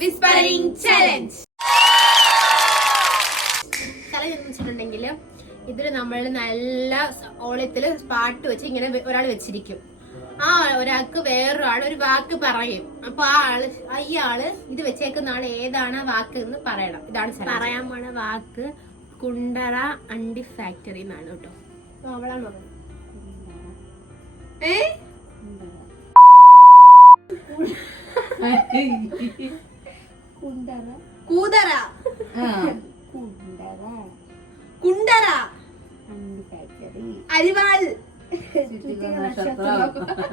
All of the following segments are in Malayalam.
വിസ്പറിംഗ് ചലഞ്ച് തല വെച്ചിട്ടുണ്ടെങ്കിൽ ഇതിൽ നമ്മൾ നല്ല ഓളത്തിൽ പാട്ട് വെച്ച് ഇങ്ങനെ ഒരാൾ വെച്ചിരിക്കും. ആ ഒരാൾക്ക് വേറൊരാൾ ഒരു വാക്ക് പറയും. അപ്പൊ ആ ആൾ ഈ ആൾ ഇത് വെച്ചേക്കുന്ന ആൾ ഏതാണ് ആ വാക്ക് എന്ന് പറയണം. ഇതാണ്. പറയാൻ പോണ വാക്ക് കുണ്ടറ അണ്ടി ഫാക്ടറി എന്നാണ് കേട്ടോ. അവളാണ് പറഞ്ഞത്. ഏ? കുണ്ടറ. കൂതറ. കുണ്ടറ. കുണ്ടറ. അണ്ടി ഫാക്ടറി അരിവാൾ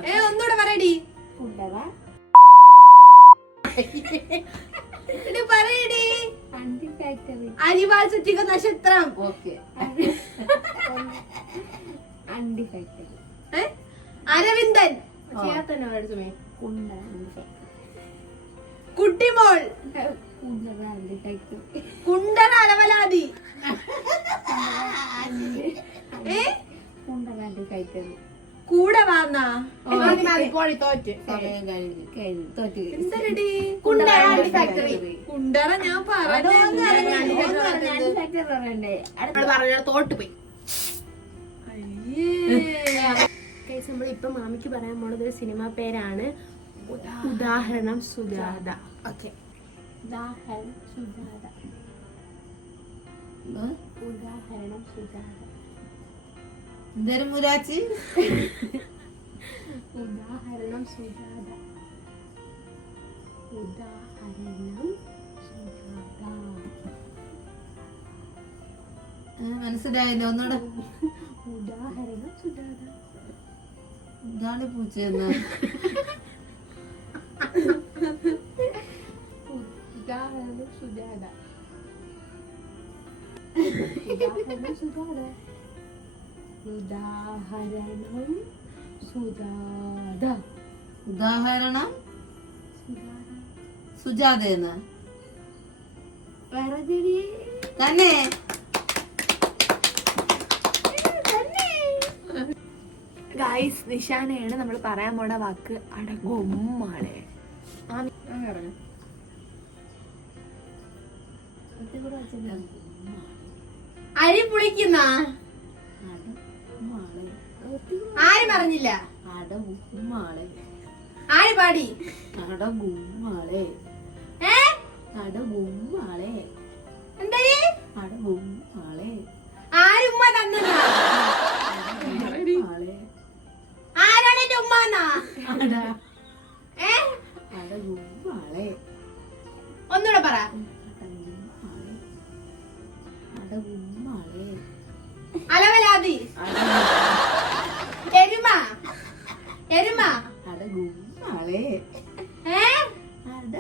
ഏ ഒന്നുകൂടെ പറയടി. കുണ്ടറ. എടി പറയടി. അണ്ടി ഫാക്ടറി അരിവാൾ ചുറ്റിക നക്ഷത്രം. ഓക്കെ. അണ്ടി ഫാക്ടറി ഏ? അരവിന്ദൻ. ചേട്ടനോട് കുണ്ടറ അണ്ടി ഫാക്ടറി കുട്ടിമോൾ. കുണ്ടറ അലവലാതി. ഏ? കൂടെ വാന്നാ കുണ്ടറ കുണ്ടറ ഫാക്ടറി കുണ്ടറ ഞാൻ പറഞ്ഞു. അണ്ടി ഫാക്ടറി പറയണ്ടേ പറഞ്ഞ. തോട്ട് പോയി. ഇപ്പൊ മാമിക്ക് പറയാൻ പോണത് ഒരു സിനിമ പേരാണ് ഉദാഹരണം സുജാത. ഓക്കെ. ഉദാഹരണം സുജാത. ഉദാഹരണം സുജാത. ഉദാഹരണം സുജാത. ഉദാഹരണം സുജാത. മനസ്സിലായില്ല? ഒന്നുകൂടെ. ഉദാഹരണം സുജാത. ഇതാണ് പൂച്ചയെന്ന്. സുജാത ഉദാഹരണം സുജാത ഉദാഹരണം? സുജാത ഉദാഹരണം സുജാത എന്ന് തന്നെ. ഗൈസ് നിഷാനയാണ് നമ്മൾ പറയാൻ പോണ വാക്ക്. അടങ്ങുമ്മാളെ അരി പുളിക്കുന്ന? ആര് പറഞ്ഞില്ല? ആര് പാടി? ആര് ഉമ്മ തന്നതാ? ആരാണ് എന്റെ ഉമ്മാന്നാ? ഒന്നുകൂടെ പറ. അലവലാതി. അട എരുമ. എരുമ അട ഗുമ്മാളെ അട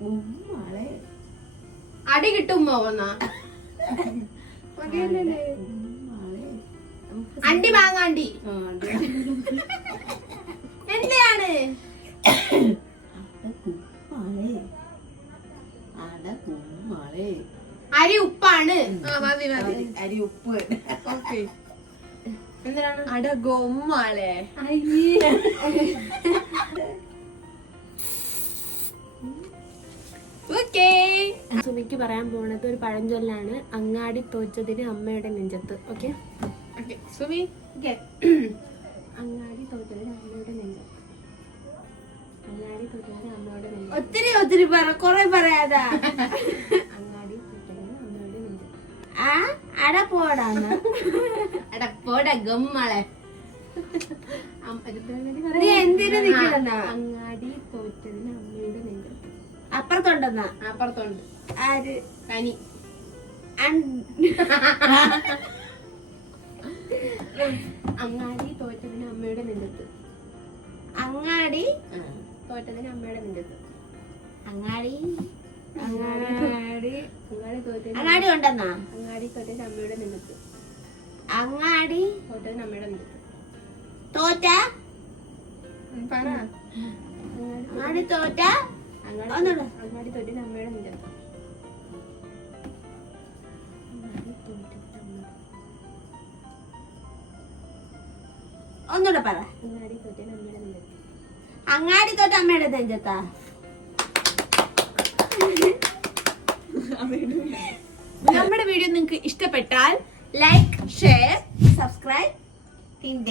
ഗുമ്മാളെ അടി കിട്ടുമ്പോ വന്നാ. അണ്ടി മാങ്ങാണ്ടി എന്തിനാണ്? ആ മതി മതി. അരി- ഉപ്പ്. ഓക്കെ. എന്തിനാണ്? അടഗൊമ്മാളെ ഓക്കേ. സുമിക്ക് പറയാൻ പോണത് ഒരു പഴഞ്ചൊല്ലാണ് അങ്ങാടി തോച്ചതിന് അമ്മയുടെ നെഞ്ചത്ത്. ഓക്കെ? ഓക്കെ. സുമി? ഓക്കെ. അങ്ങാടി തോറ്റതിന് അമ്മയുടെ നെഞ്ചത്ത്. അങ്ങാടി തോറ്റതിന് അമ്മയുടെ നെഞ്ചത്ത്. ഒത്തിരി ഒത്തിരി പറ കൊറേ പറയാതാ. അങ്ങാടി ആ അട പോടാന്ന്. അട പോട ഗമ്മളെ എന്തിനു നിക്കണെന്നാ അങ്ങാടി തോറ്റതിന് അമ്മയുടെ നെഞ്ചത്ത് അപ്പുറത്തുണ്ടെന്നാ? അപ്പുറത്തുണ്ട്. ആര്? കനി. അങ്ങാടി തോറ്റതിന് അമ്മയുടെ നെഞ്ചത്ത്. അങ്ങാടി? തോറ്റതിന് അമ്മയുടെ നെഞ്ചത്ത്. അങ്ങാടി? അങ്ങാടി. അങ്ങാടി. അങ്ങാടി അങ്ങാടി ഉണ്ടെന്നാ? അങ്ങാടി. തോറ്റതിന് അമ്മയുടെ നെഞ്ചത്ത് അങ്ങാടി തോറ്റ? അമ്മയുടെ നെഞ്ചത്ത് തോറ്റ അങ്ങാടി തോറ്റ അങ്ങാടി തോറ്റ അമ്മയുടെ അമ്മ- ഒന്നുകൂടെ പറ. അങ്ങാടി തോറ്റ അമ്മയുടെ നെഞ്ചത്താ? നമ്മുടെ വീഡിയോ നിങ്ങൾക്ക് ഇഷ്ടപ്പെട്ടാൽ ലൈക്ക് ഷെയർ സബ്സ്ക്രൈബ് ടിങ്